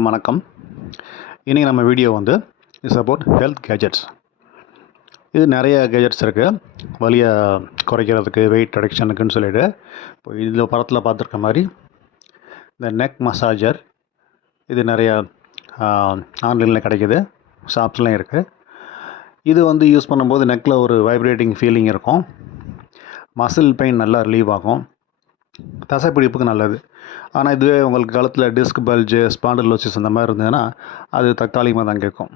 அனைவருக்கும் வணக்கம். இன்றைக்கி நம்ம வீடியோ வந்து இஸ் அபவுட் ஹெல்த் கேஜெட்ஸ். இது நிறைய கேஜெட்ஸ் இருக்குது, வலியை குறைக்கிறதுக்கு, வெயிட் ரிடக்ஷனுக்குன்னு சொல்லிட்டு. இப்போ இதில் படத்தில் பார்த்துருக்க மாதிரி இந்த நெக் மசாஜர், இது நிறையா ஆன்லைனில் கிடைக்கிது, ஷாப்ஸ்லாம் இருக்குது. இது வந்து யூஸ் பண்ணும்போது நெக்கில் ஒரு வைப்ரேட்டிங் ஃபீலிங் இருக்கும். மசில் பெயின் நல்லா ரிலீவ் ஆகும், தசைப்பிடிப்புக்கு நல்லது. ஆனால் இதுவே உங்களுக்கு கழுத்தில் டிஸ்க் பல்ஜு, ஸ்பாண்டிலோசிஸ் அந்த மாதிரி இருந்ததுன்னா அது தற்காலிகமாக தான் கேட்கும்.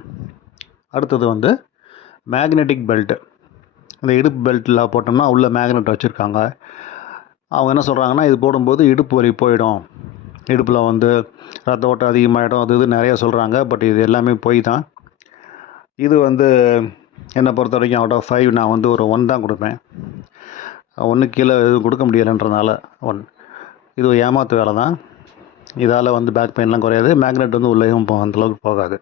அடுத்தது வந்து மேக்னெட்டிக் பெல்ட்டு. இந்த இடுப்பு பெல்ட்டில் போட்டோம்னா உள்ள மேக்னெட் வச்சுருக்காங்க. அவங்க என்ன சொல்கிறாங்கன்னா, இது போடும்போது இடுப்பு வலி போயிடும், இடுப்பில் வந்து ரத்த ஓட்டம் அதிகமாகிடும், அது இது நிறையா சொல்கிறாங்க. பட் இது எல்லாமே போய் தான். இது வந்து என்னை பொறுத்த வரைக்கும் அவுட் ஆஃப் 5 நான் வந்து ஒரு 1 தான் கொடுப்பேன். 1 கீழே எதுவும் கொடுக்க முடியலைன்றதுனால 1. இது ஒரு ஏமாத்து வேலை தான். இதால் வந்து பேக் பெயின்லாம் குறையாது, மேக்னெட் வந்து உள்ளேயும் அந்தளவுக்கு போகாது.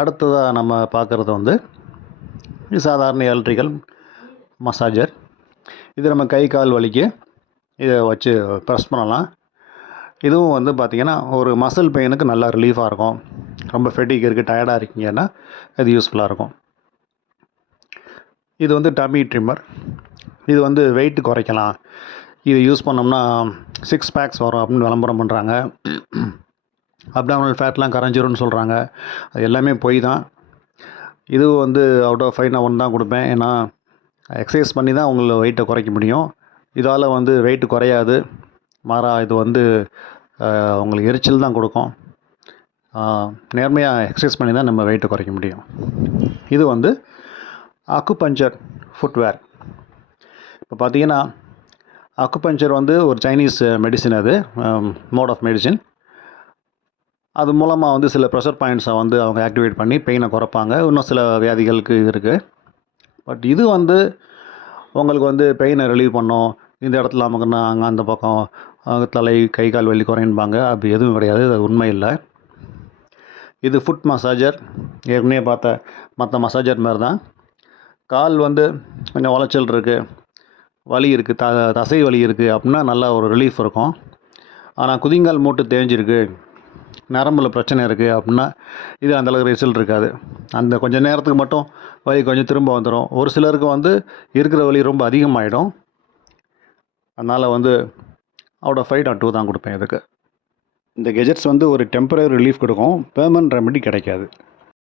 அடுத்ததாக நம்ம பார்க்குறது வந்து சாதாரண எலக்ட்ரிக்கல் மசாஜர். இது நம்ம கை கால் வலிக்கு இதை வச்சு ப்ரெஸ் பண்ணலாம். இதுவும் வந்து பார்த்திங்கன்னா ஒரு மசில் பெயினுக்கு நல்லா ரிலீஃபாக இருக்கும். ரொம்ப ஃபெட்டிக் இருக்குது, டயர்டாக இருக்கீங்கன்னா இது யூஸ்ஃபுல்லாக இருக்கும். இது வந்து டம்மி ட்ரிம்மர். இது வந்து வெயிட் குறைக்கலாம், இது யூஸ் பண்ணோம்னா 6 பேக்ஸ் வரும் அப்படின்னு விளம்பரம் பண்ணுறாங்க. அப்டாமினல் ஃபேட்லாம் கரைஞ்சிரும்னு சொல்கிறாங்க. அது எல்லாமே பொய் தான். இது வந்து அவுட் ஆஃப் 5 நான் 1 தான் கொடுப்பேன். ஏன்னா எக்ஸசைஸ் பண்ணி தான் உங்களை வெயிட்டை குறைக்க முடியும். இதால் வந்து வெயிட்டு குறையாது, மாறா இது வந்து உங்களுக்கு எரிச்சல் தான் கொடுக்கும். நேர்மையாக எக்ஸசைஸ் பண்ணி தான் நம்ம வெயிட்டை குறைக்க முடியும். இது வந்து அக்குபஞ்சர் ஃபுட்வேர். இப்போ பார்த்திங்கன்னா அக்குபஞ்சர் வந்து ஒரு சைனீஸ் மெடிசின், அது மோட் ஆஃப் மெடிசின். அது மூலமாக வந்து சில ப்ரெஷர் பாயிண்ட்ஸை வந்து அவங்க ஆக்டிவேட் பண்ணி பெயினை குறைப்பாங்க. இன்னும் சில வியாதிகளுக்கு இது இருக்குது. பட் இது வந்து உங்களுக்கு வந்து பெயினை ரிலீவ் பண்ணும், இந்த இடத்துல நமக்குன்னா அங்கே அந்த பக்கம் தலை கை கால் வலி குறையும்பாங்க. அப்படி எதுவும் கிடையாது, அது உண்மை இல்லை. இது ஃபுட் மசாஜர். ஏற்கனவே பார்த்த மற்ற மசாஜர் மாதிரி தான். கால் வந்து கொஞ்சம் உளைச்சல் இருக்குது, வலி இருக்குது, தசை வலி இருக்குது அப்படின்னா நல்லா ஒரு ரிலீஃப் இருக்கும். ஆனால் குதிங்கால் மூட்டு தேஞ்சிருக்கு, நரம்பில் பிரச்சனை இருக்குது அப்படின்னா இது அந்தளவுக்கு ரிசல்ட் இருக்காது. அந்த கொஞ்சம் நேரத்துக்கு மட்டும் வலி கொஞ்சம் திரும்ப வந்துடும். ஒரு சிலருக்கு வந்து இருக்கிற வலி ரொம்ப அதிகமாகிடும். அதனால் வந்து அவுட் ஆஃப் 5 நான் 2 தான் கொடுப்பேன் இதுக்கு. இந்த கெஜெட்ஸ் வந்து ஒரு டெம்பரரி ரிலீஃப் கொடுக்கும், பெர்மனன்ட் ரெமெடி கிடைக்காது.